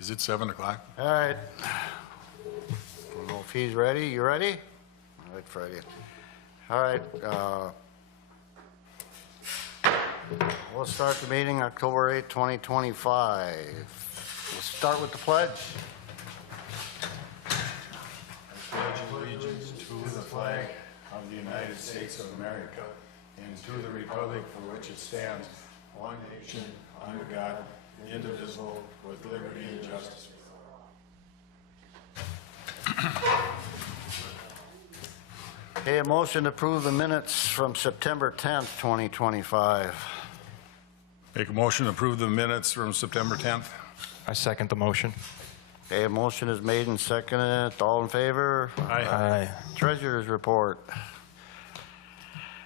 Is it 7 o'clock? All right. Don't know if he's ready. You ready? All right, Freddie. All right. We'll start the meeting October 8, 2025. We'll start with the pledge. I pledge allegiance to the flag of the United States of America and to the republic for which it stands, one nation, under God, indivisible, with liberty and justice for all. Okay, a motion to approve the minutes from September 10th, 2025. Make a motion to approve the minutes from September 10th. I second the motion. Okay, a motion is made and seconded. All in favor? Aye. Treasurer's report.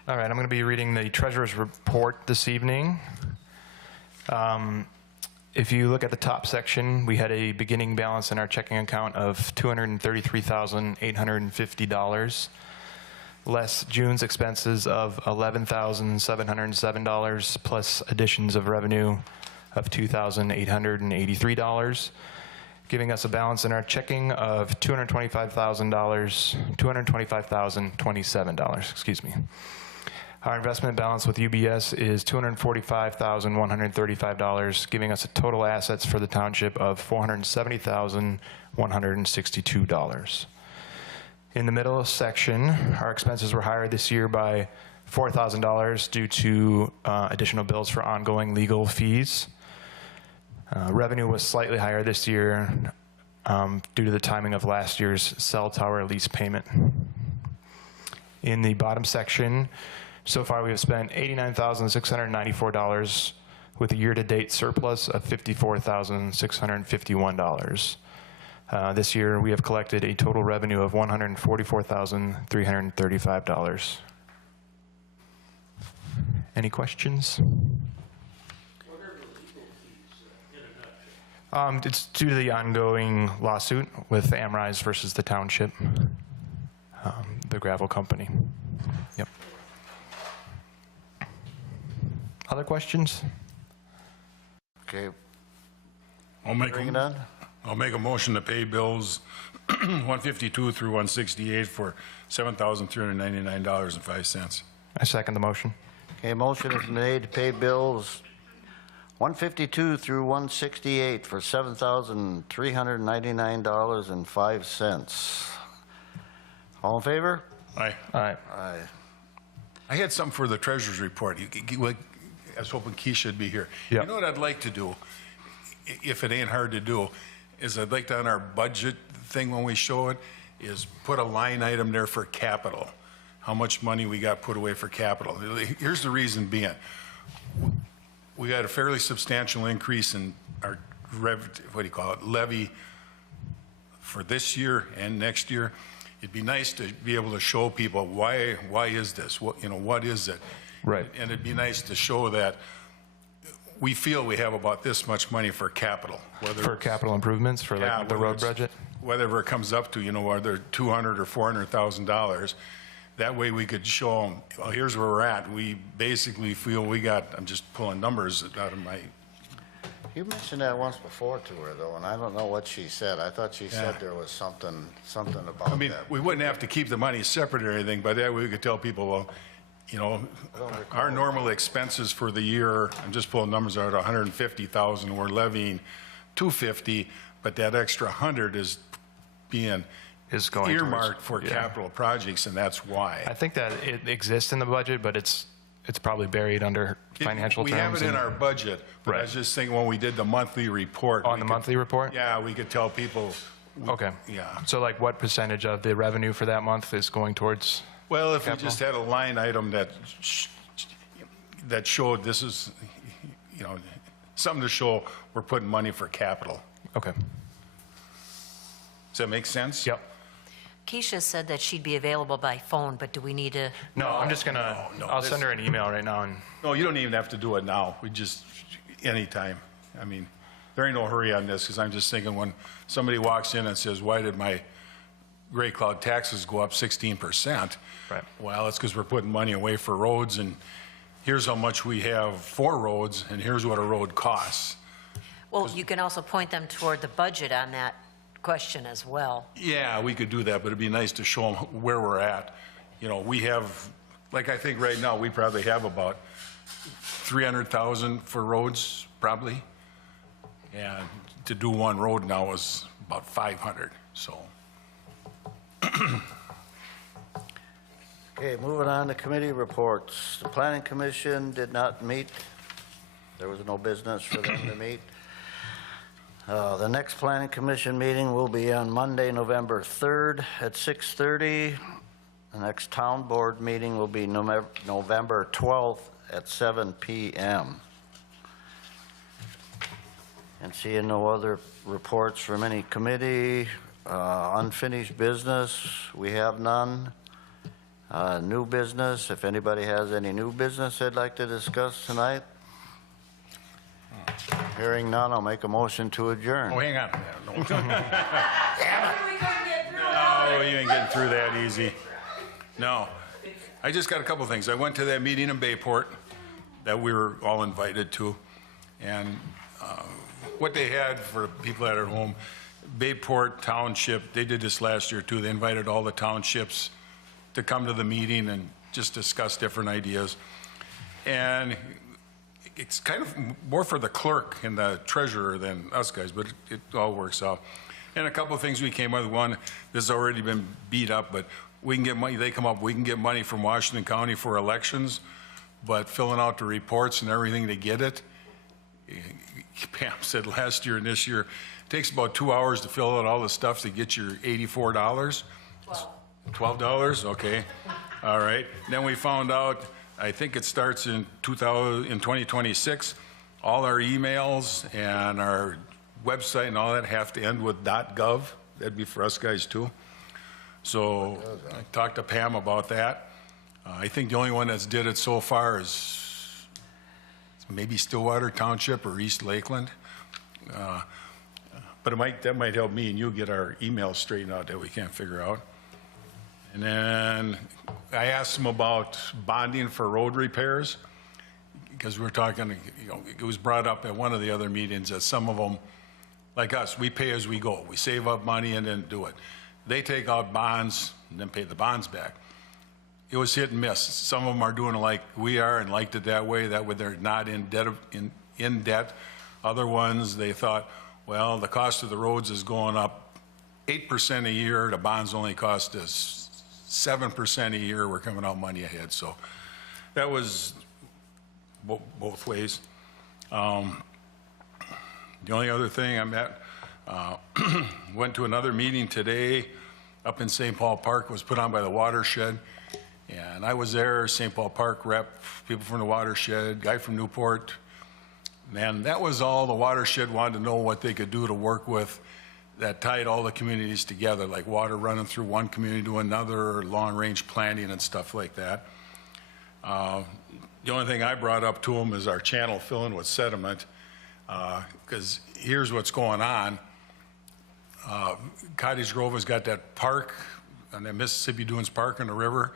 All right, I'm going to be reading the treasurer's report this evening. If you look at the top section, we had a beginning balance in our checking account of $233,850, less June's expenses of $11,707, plus additions of revenue of $2,883, giving us a balance in our checking of $225,027, excuse me. Our investment balance with UBS is $245,135, giving us a total assets for the township of $470,162. In the middle section, our expenses were higher this year by $4,000 due to additional bills for ongoing legal fees. Revenue was slightly higher this year due to the timing of last year's cell tower lease payment. In the bottom section, so far we have spent $89,694 with a year-to-date surplus of $54,651. This year we have collected a total revenue of $144,335. Any questions? It's due to the ongoing lawsuit with Amrise versus the township, the gravel company. Yep. Other questions? Okay, I'll make bring it on. I'll make a motion to pay bills 152 through 168 for $7,399.05. I second the motion. Okay, motion is made to pay bills 152 through 168 for $7,399.05. All in favor? Aye. All right. Aye. I had something for the treasurer's report. I was hoping Keisha would be here. Yep. You know what I'd like to do, if it ain't hard to do, is I'd like to, on our budget thing when we show it, is put a line item there for capital. How much money we got put away for capital. Here's the reason being. We got a fairly substantial increase in our levy for this year and next year. It'd be nice to be able to show people why is this? What is it? Right. And it'd be nice to show that we feel we have about this much money for capital. For capital improvements for like the road budget? Whatever it comes up to, whether $200,000 or $400,000. That way we could show them, well, here's where we're at. We basically feel we got, I'm just pulling numbers out of my. You mentioned that once before to her, though, and I don't know what she said. I thought she said there was something about I mean, that. we wouldn't have to keep the money separate or anything, but that way we could tell people, well, our normal expenses for the year, I'm just pulling numbers out, 150,000, we're levying 250, but that extra 100 is being Going earmarked for capital projects, and that's why. I think that it exists in the budget, but it's probably buried under financial we terms. have it in our budget, but Right. I was just thinking when we did the monthly report. On the monthly report? Yeah, we could tell people. Okay. Yeah. So like what percentage of the revenue for that month is going towards? Well, if we capital? just had a line item that showed this is, something to show we're putting money for capital. Okay. Does that make sense? Yep. Keisha said that she'd be available by phone, but do we need to? No, I'm just gonna, I'll send her an email right now and. No, you don't even have to do it now. We just, anytime. I mean, there ain't no hurry on this, because I'm just thinking when somebody walks in and says, why did my Gray Cloud taxes go up 16%? Right. Well, it's because we're putting money away for roads, and here's how much we have for roads, and here's what a road costs. Well, you can also point them toward the budget on that question as well. Yeah, we could do that, but it'd be nice to show them where we're at. You know, we have, like, I think right now, we probably have about 300,000 for roads, probably. And to do one road now is about 500, so. Okay, moving on to committee reports. The planning commission did not meet. There was no business for them to meet. The next planning commission meeting will be on Monday, November 3rd at 6:30. The next town board meeting will be November 12th at 7 p.m. And seeing no other reports from any committee, unfinished business, we have none. New business, if anybody has any new business they'd like to discuss tonight. Hearing none, I'll make a motion to adjourn. Oh, hang on. No, you ain't getting through that easy. No. I just got a couple things. I went to that meeting in Bayport that we were all invited to. And what they had for people that are at home, Bayport Township, they did this last year too. They invited all the townships to come to the meeting and just discuss different ideas. And it's kind of more for the clerk and the treasurer than us guys, but it all works out. And a couple of things we came up with. One, this has already been beat up, but we can get money, they come up, we can get money from Washington County for elections, but filling out the reports and everything to get it, Pam said last year and this year, it takes about 2 hours to fill out all the stuff to get your $84. $12, okay. All right. Then we found out, I think it starts in 2026, all our emails and our website and all that have to end with .gov. That'd be for us guys too. So I talked to Pam about that. I think the only one that's did it so far is maybe Stillwater Township or East Lakeland. But that might help me and you get our emails straightened out that we can't figure out. And then I asked them about bonding for road repairs, because we're talking, you know, it was brought up at one of the other meetings that some of them, like us, we pay as we go. We save up money and then do it. They take out bonds and then pay the bonds back. It was hit and miss. Some of them are doing it like we are and liked it that way they're not in debt. Other ones, they thought, well, the cost of the roads is going up 8% a year. The bonds only cost us 7% a year. We're coming out money ahead. So that was both ways. The only other thing I'm at, went to another meeting today up in St. Paul Park, was put on by the watershed. And I was there, St. Paul Park rep, people from the watershed, guy from Newport. And that was all the watershed wanted to know what they could do to work with that tied all the communities together, like water running through one community to another, long-range planning and stuff like that. The only thing I brought up to them is our channel filling with sediment, because here's what's going on. Cottage Grove has got that park, and that Mississippi Dunes Park in the river,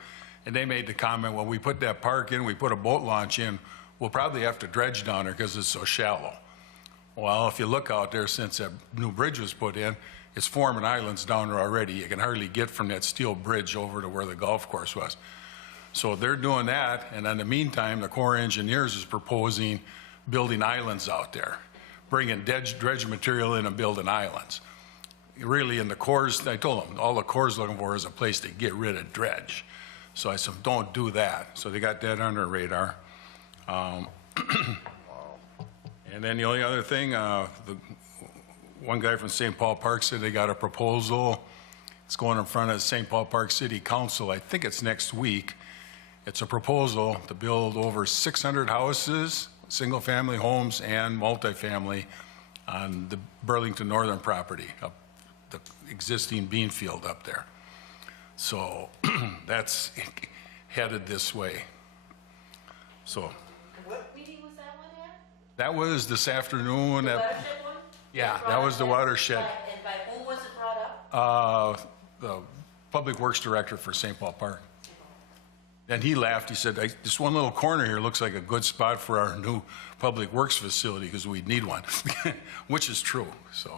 and they made the comment, when we put that park in, we put a boat launch in, we'll probably have to dredge down there because it's so shallow. Well, if you look out there, since that new bridge was put in, it's forming islands down there already. You can hardly get from that steel bridge over to where the golf course was. So they're doing that, and in the meantime, the Corps of Engineers is proposing building islands out there, bringing dredge material in and building islands. Really, in the Corps, I told them, all the Corps is looking for is a place to get rid of dredge. So I said, don't do that. So they got that on their radar. And then the only other thing, one guy from St. Paul Park said they got a proposal. It's going in front of St. Paul Park City Council. I think it's next week. It's a proposal to build over 600 houses, single-family homes and multifamily on the Burlington Northern property, up the existing bean field up there. So that's headed this way. So. What meeting was that one at? That was this afternoon. The watershed one? Yeah, that was the watershed. And by whom was it brought up? The Public Works Director for St. Paul Park. And he laughed, he said, this one little corner here looks like a good spot for our new public works facility because we'd need one, which is true, so.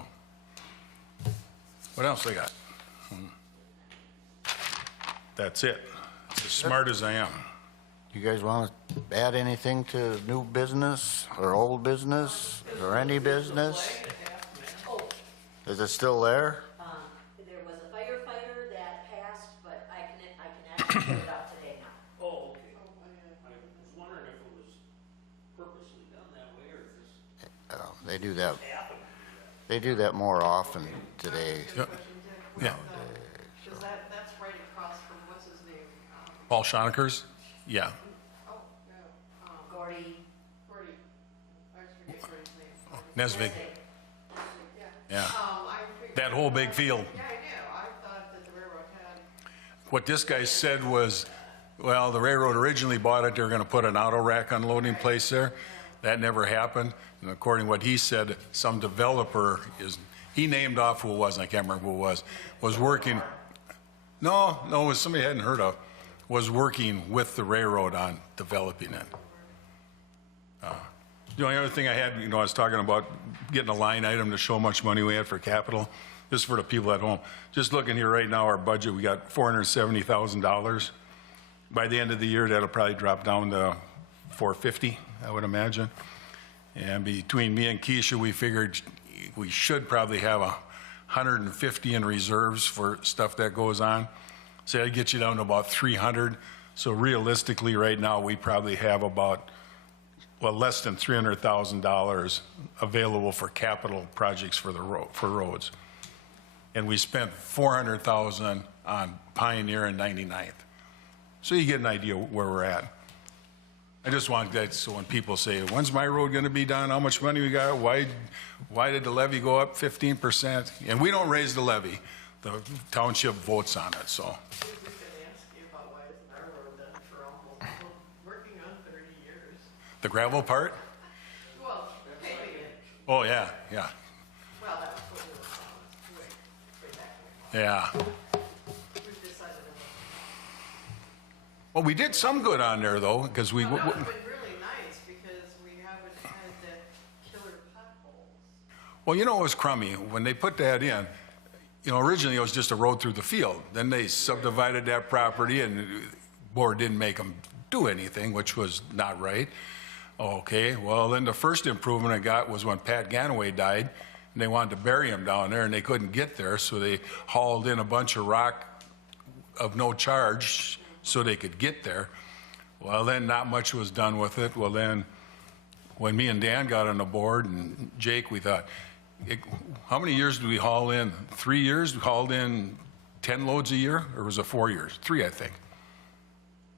What else I got? That's it. It's as smart as I am. You guys want to add anything to new business or old business or any business? Is it still there? There was a firefighter that passed, but I can actually put it out today now. Oh, okay. I was wondering if it was purposely done that way or just They do that. They do that more often today. Yeah. Because that's right across from, what's his name? Paul Schoenekers? Yeah. Oh, no, Gordy, Gordy. I always forget Gordy's name. Nesvig, Yeah. yeah. I figured. That whole big field. Yeah, I knew. I thought that the railroad had, What this guy said was, well, the railroad originally bought it, they were gonna put an auto rack unloading place there. That never happened. And according to what he said, some developer he named off who it was, and I can't remember who it was working. No, it was somebody I hadn't heard of, was working with the railroad on developing it. The only other thing I had, I was talking about getting a line item to show how much money we had for capital. This is for the people at home. Just looking here right now, our budget, we got $470,000. By the end of the year, that'll probably drop down to $450, I would imagine. And between me and Keisha, we figured we should probably have 150 in reserves for stuff that goes on. So that'd get you down to about 300. So realistically, right now, we probably have about, less than $300,000 available for capital projects for roads. And we spent $400,000 on Pioneer and 99th. So you get an idea where we're at. I just want that, so when people say, when's my road gonna be done? How much money we got? Why did the levy go up 15%? And we don't raise the levy. The township votes on it, so. I was going to ask you about why isn't our road done for almost, working on 30 years? The gravel part? Well, paving it. Oh, yeah, yeah, Well, that was what we were way back when. yeah. We've decided to. Well, we did some good on there, though, because we, Well, that would've been really nice because we haven't had the killer potholes. well, it was crummy. When they put that in, originally it was just a road through the field. Then they subdivided that property and the board didn't make them do anything, which was not right. Okay, well, then the first improvement I got was when Pat Ganaway died, and they wanted to bury him down there, and they couldn't get there, so they hauled in a bunch of rock of no charge so they could get there. Well, then not much was done with it. Well, then, when me and Dan got on the board, and Jake, we thought, how many years did we haul in? 3 years? We hauled in 10 loads a year, or was it 4 years? 3, I think.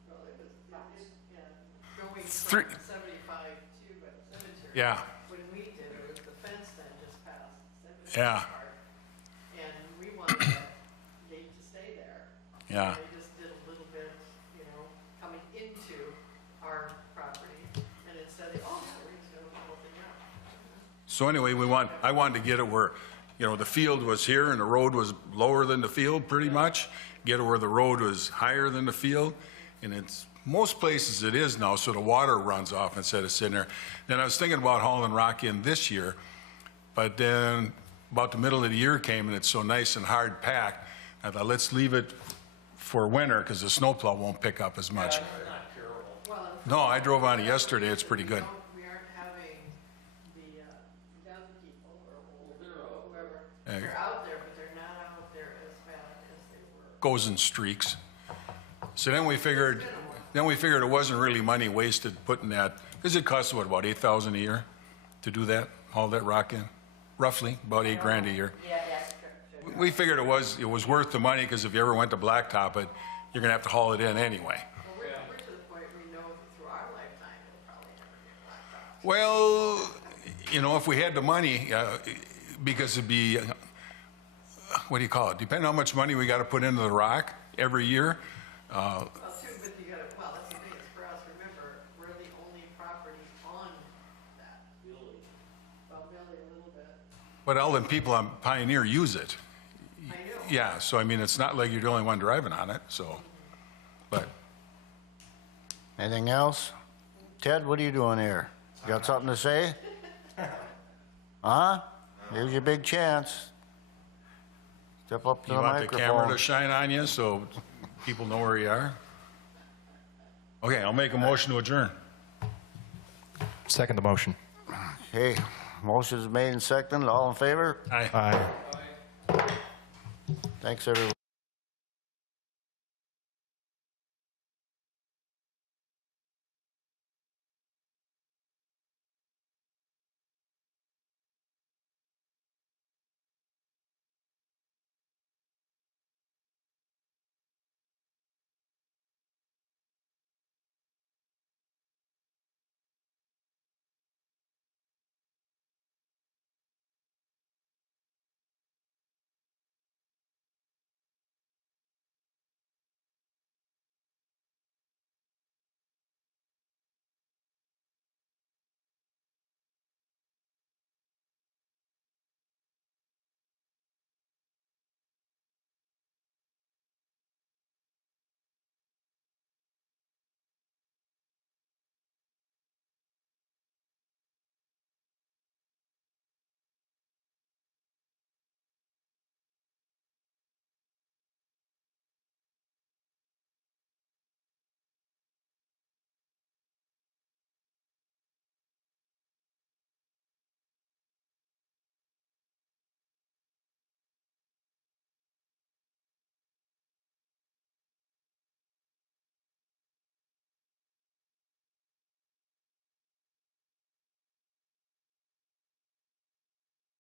Well, it was, going Three. from 75 to the cemetery. Yeah. When we did it, was the fence then just passed the cemetery Yeah. part. And we wanted that gate to stay there. Yeah. They just did a little bit, coming into our property, and instead of, oh, no, we're just gonna put the whole thing out. So anyway, I wanted to get it where, the field was here and the road was lower than the field, pretty much. Get it where the road was higher than the field. And it's, most places it is now, so the water runs off instead of sitting there. Then I was thinking about hauling rock in this year, but then about the middle of the year came and it's so nice and hard packed. I thought, let's leave it for winter because the snowplow won't pick up as much. Well, No, I drove on it yesterday. It's pretty good. we aren't having the young people or whoever, they're out there, but they're not out there as bad as they were. Goes in streaks. So then we figured it wasn't really money wasted putting that, because it costs, what, about $8,000 a year to do that, haul that rock in? Roughly, about $8,000 a year. yeah, that's true. We figured it was worth the money, because if you ever went to blacktop it, you're gonna have to haul it in anyway. Well, we're to the point we know that through our lifetime, it'll probably never get blacked out. Well, if we had the money, because it'd be, what do you call it? Depending on how much money we gotta put into the rock every year. Well, too, but you gotta, well, that's the thing, is for us, remember, we're the only property on that. Really? Well, really a little bit. But all the people on Pioneer use it. I know. Yeah, so I mean, it's not like you're the only one driving on it, so, but Anything else? Ted, what are you doing here? Got something to say? Huh? Here's your big chance. Step up to You the want the camera to microphone. shine on you so people know where you are? Okay, I'll make a motion to adjourn. Second the motion. Okay, motion is made and seconded. All in favor? Aye. Aye. Thanks, everyone.